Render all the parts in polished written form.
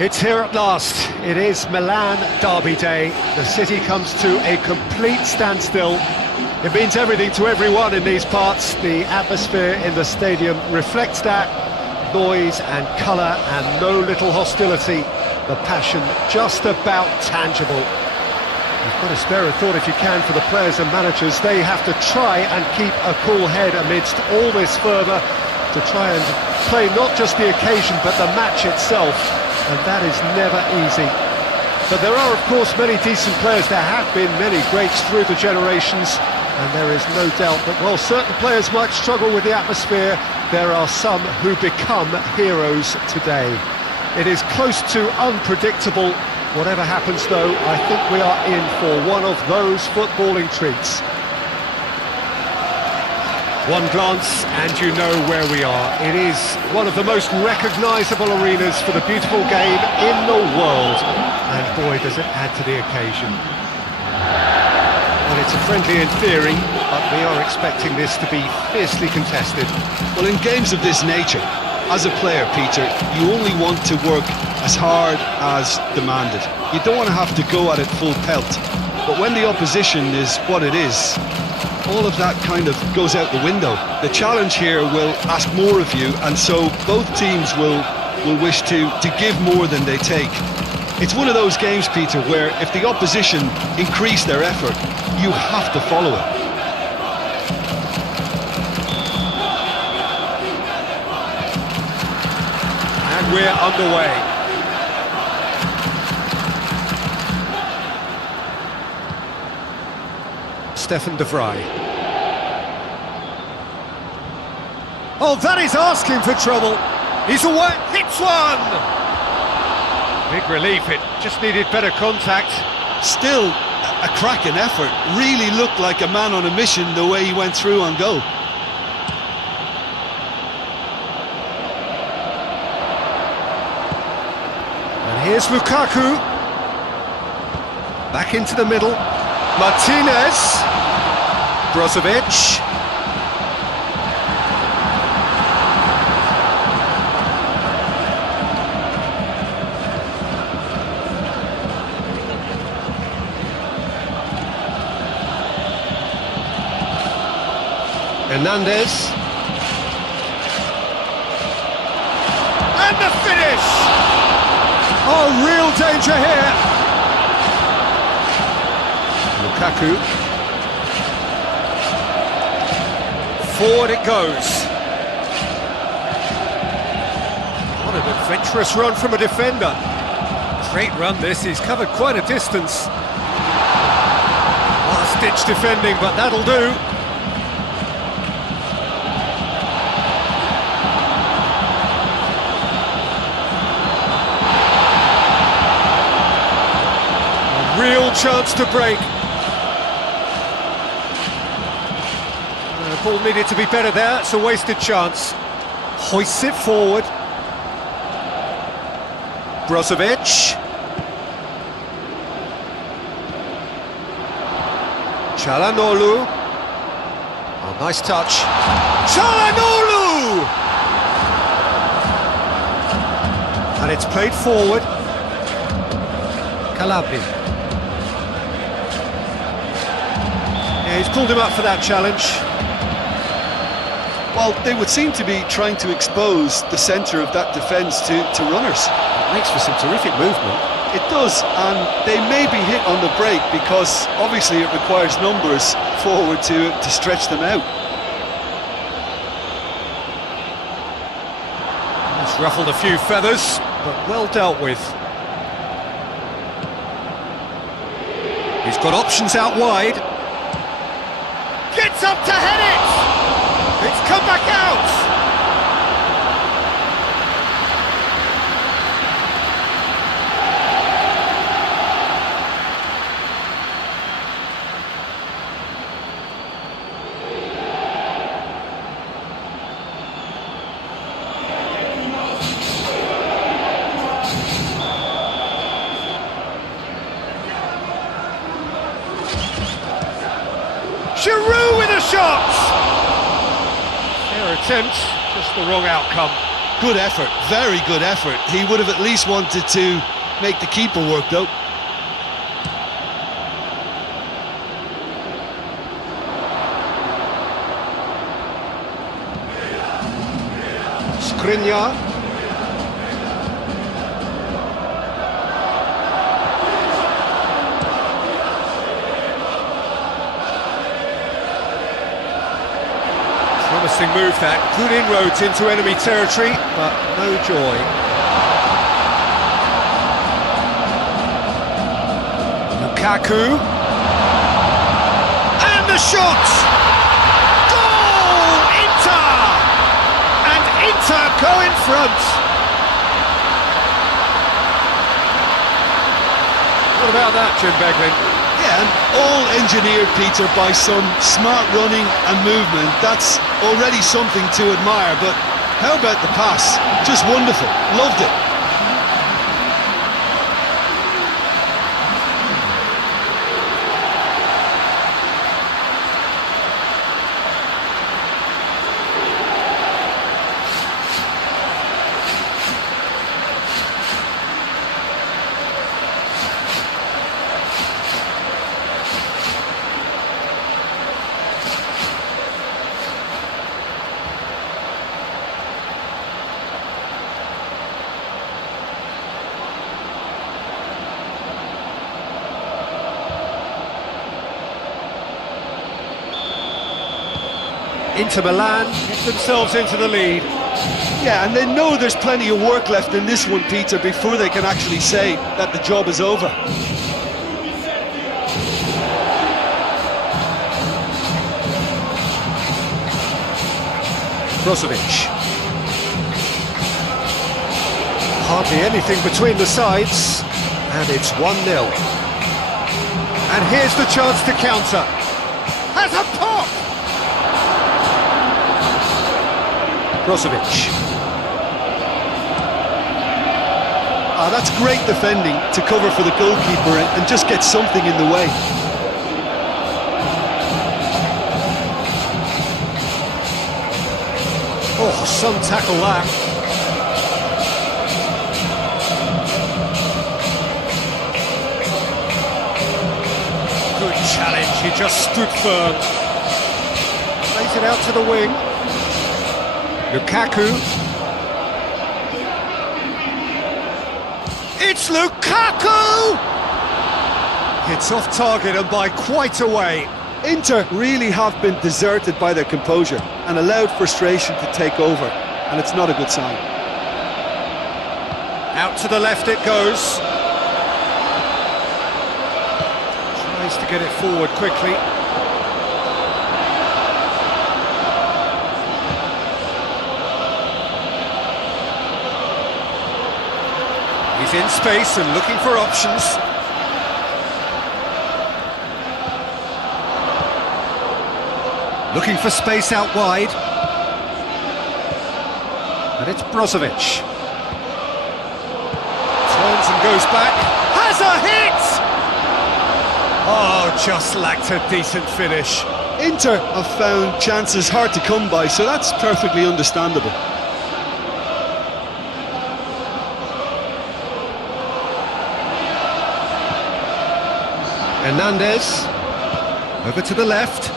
It's here at last. It is Milan derby day. The city comes to a complete standstill. It means everything to everyone in these parts. The atmosphere in the stadium reflects that. Noise and colour and no little hostility. The passion just about tangible. You've got to spare a thought if you can for the players and managers. They have to try and keep a cool head amidst all this fervour, to try and play not just the occasion but the match itself, and that is never easy. But there are of course many decent players. There have been many greats through the generations, and there is no doubt that while certain players might struggle with the atmosphere, there are some who become heroes today. It is close to unpredictable. Whatever happens though, I think we are in for one of those footballing treats. One glance and you know where we are. It is one of the most recognisable arenas for the beautiful game in the world. And boy, does it add to the occasion. Well, it's a friendly in theory, but we are expecting this to be fiercely contested. Well, in games of this nature, as a player, Peter, you only want to work as hard as demanded. You don't want to have to go at it full pelt. But when the opposition is what it is, all of that kind of goes out the window. The challenge here will ask more of you, and so both teams will wish to give more than they take. It's one of those games, Peter, where if the opposition increase their effort, you have to follow it. And we're underway. Stefan de Vrij. Oh, that is asking for trouble. He's away, hits one! Big relief, it just needed better contact. Still a cracking effort. Really looked like a man on a mission the way he went through on goal. And here's Lukaku. Back into the middle. Martinez. Brozovic. Hernandez. And the finish! Oh, real danger here. Lukaku. Forward it goes. What an adventurous run from a defender. Great run this, he's covered quite a distance. Last-ditch defending, but that'll do. A real chance to break. The ball needed to be better there, it's a wasted chance. Hoists it forward. Brozovic. Çalhanoğlu. Oh, nice touch. Çalhanoğlu! And it's played forward. Calabria. Yeah, he's called him up for that challenge. Well, they would seem to be trying to expose the centre of that defence to runners. It makes for some terrific movement. It does, and they may be hit on the break because obviously it requires numbers forward to stretch them out. It's ruffled a few feathers, but well dealt with. He's got options out wide. Gets up to head it! It's come back out! Giroud with a shot! Fair attempt, just the wrong outcome. Good effort, very good effort. He would have at least wanted to make the keeper work, though. Skriniar. Promising move that. Good inroads into enemy territory, but no joy. Lukaku. And the shot! Goal! Inter! And Inter go in front. What about that, Jim Beglin? Yeah, and all engineered, Peter, by some smart running and movement. That's already something to admire, but how about the pass? Just wonderful, loved it. Inter Milan get themselves into the lead. Yeah, and they know there's plenty of work left in this one, Peter, before they can actually say that the job is over. Brozovic. Hardly anything between the sides, and it's 1-0. And here's the chance to counter. Has a pop! Brozovic. That's great defending to cover for the goalkeeper and just get something in the way. Oh, some tackle that. Good challenge, he just stood firm. Plays it out to the wing. Lukaku. It's Lukaku! It's off target and by quite a way. Inter really have been deserted by their composure and allowed frustration to take over, and it's not a good sign. Out to the left it goes. Tries to get it forward quickly. He's in space and looking for options. Looking for space out wide. And it's Brozovic. Turns and goes back. Has a hit! Oh, just lacked a decent finish. Inter have found chances hard to come by, so that's perfectly understandable. Hernandez. Over to the left.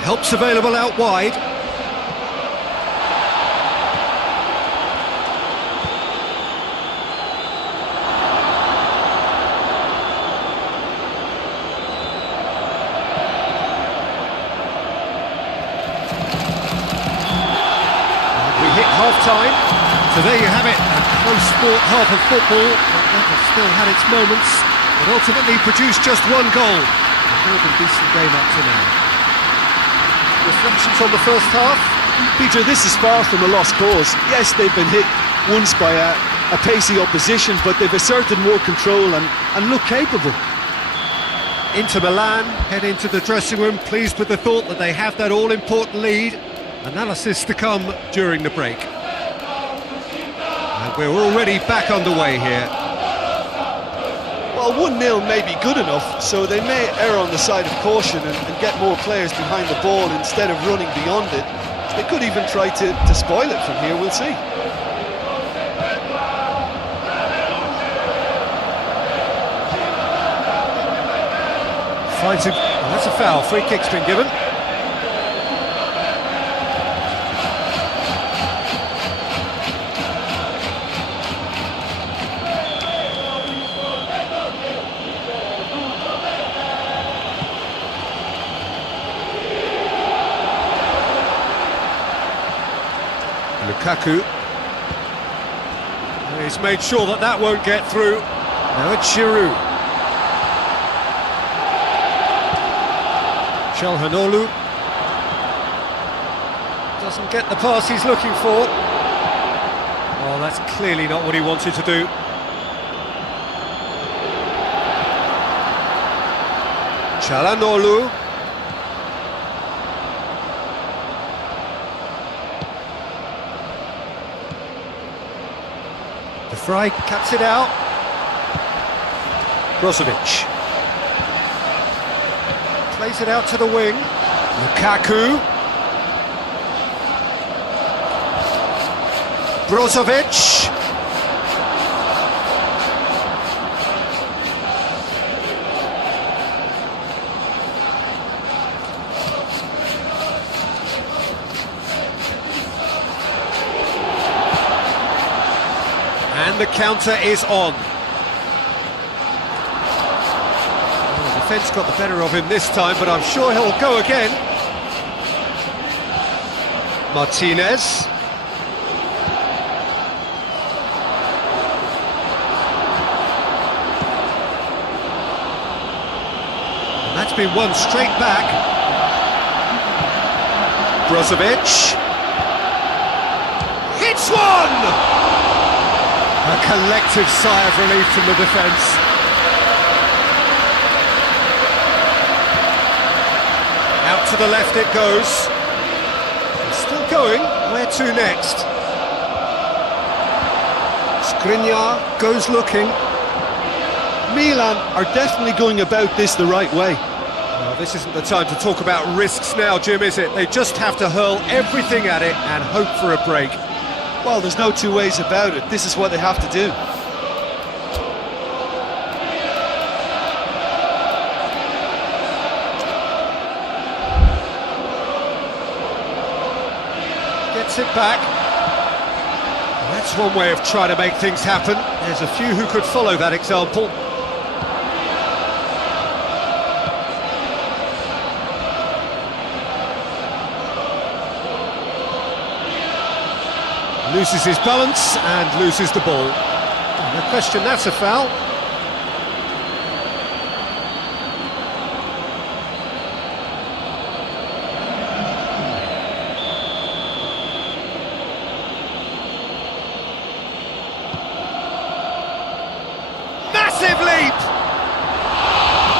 Help's available out wide. We hit half-time. So there you have it, a close-fought half of football that has still had its moments, but ultimately produced just one goal. A more than decent game up to now. Reflections on the first half? Peter, this is far from a lost cause. Yes, they've been hit once by a pacey opposition, but they've asserted more control and look capable. Inter Milan head into the dressing room pleased with the thought that they have that all-important lead. Analysis to come during the break. And we're already back underway here. Well, 1-0 may be good enough, so they may err on the side of caution and get more players behind the ball instead of running beyond it. They could even try to spoil it from here, we'll see. Fighting. Oh, that's a foul. Free kick's been given. Lukaku. He's made sure that that won't get through. Now it's Giroud. Çalhanoğlu doesn't get the pass he's looking for. Oh, that's clearly not what he wanted to do. Çalhanoğlu. De Vrij cuts it out. Brozovic. Plays it out to the wing. Lukaku. Brozovic. And the counter is on. The defence got the better of him this time, but I'm sure he'll go again. Martinez. And that's been won straight back. Brozovic. Hits one! A collective sigh of relief from the defence. Out to the left it goes. It's still going. Where to next? Skriniar goes looking. Milan are definitely going about this the right way. Well, this isn't the time to talk about risks now, Jim, is it? They just have to hurl everything at it and hope for a break. Well, there's no two ways about it. This is what they have to do. Gets it back. That's one way of trying to make things happen. There's a few who could follow that example. Loses his balance and loses the ball. No question, that's a foul. Massive leap!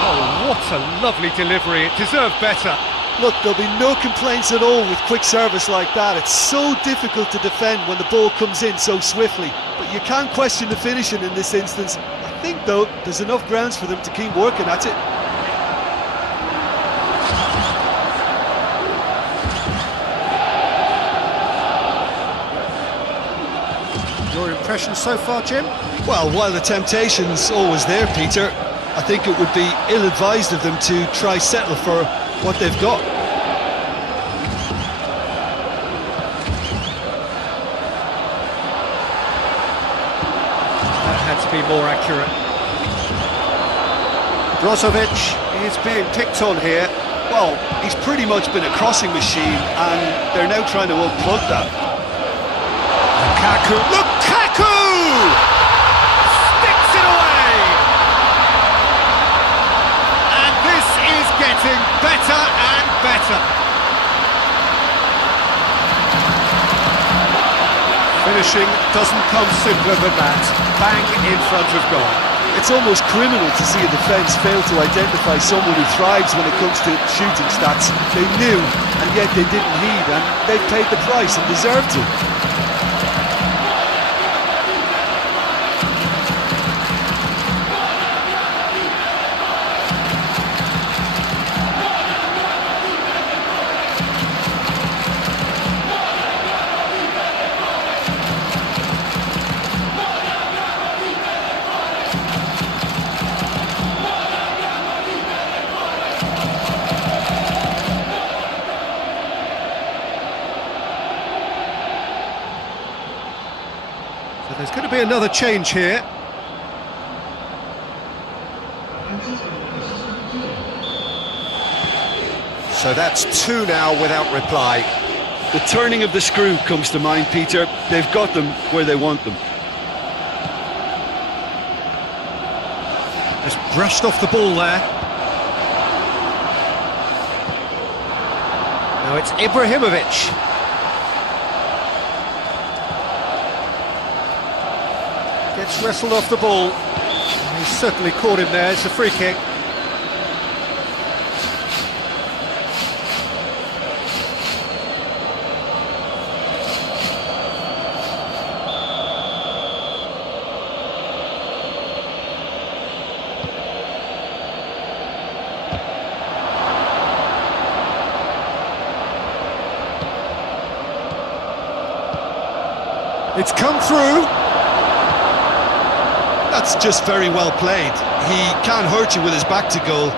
Oh, what a lovely delivery. It deserved better. Look, there'll be no complaints at all with quick service like that. It's so difficult to defend when the ball comes in so swiftly. But you can't question the finishing in this instance. I think, though, there's enough grounds for them to keep working at it. Your impression so far, Jim? Well, while the temptation's always there, Peter, I think it would be ill-advised of them to try settle for what they've got. That had to be more accurate. Brozovic is being picked on here. Well, he's pretty much been a crossing machine, and they're now trying to unplug that. Lukaku! Lukaku! Sticks it away! And this is getting better and better. Finishing doesn't come simpler than that. Bang in front of goal. It's almost criminal to see a defence fail to identify someone who thrives when it comes to shooting stats. They knew, and yet they didn't heed, and they paid the price and deserved to. So there's going to be another change here. So that's two now without reply. The turning of the screw comes to mind, Peter. They've got them where they want them. Just brushed off the ball there. Now it's Ibrahimovic. Gets wrestled off the ball. He's certainly caught him there. It's a free kick. It's come through. That's just very well played. He can't hurt you with his back to goal,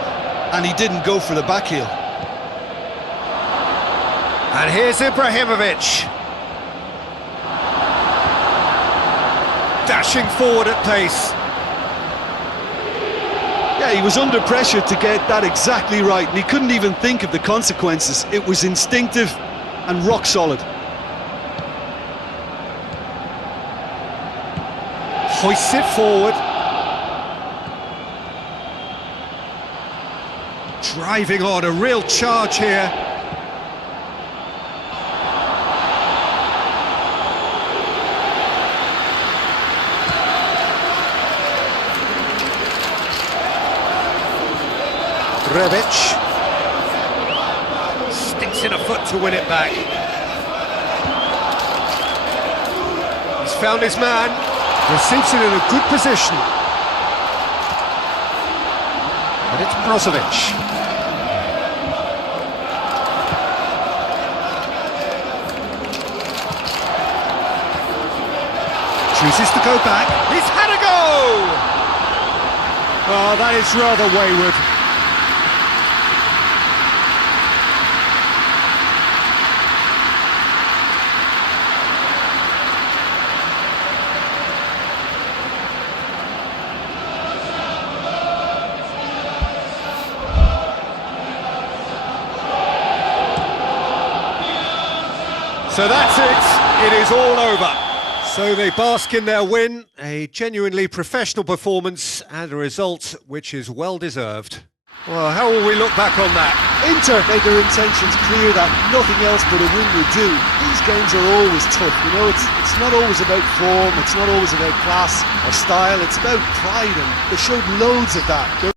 and he didn't go for the back heel. And here's Ibrahimovic. Dashing forward at pace. Yeah, he was under pressure to get that exactly right, and he couldn't even think of the consequences. It was instinctive and rock solid. Hoists it forward. Driving on, a real charge here. Rebic sticks in a foot to win it back. He's found his man. Receives it in a good position. And it's Brozovic. Chooses to go back. He's had a go! Oh, that is rather wayward. So that's it, it is all over. So they bask in their win, a genuinely professional performance and a result which is well deserved. Well, how will we look back on that? Inter made their intentions clear that nothing else but a win would do. These games are always tough, you know, it's not always about form, it's not always about class or style, it's about pride, and they showed loads of that.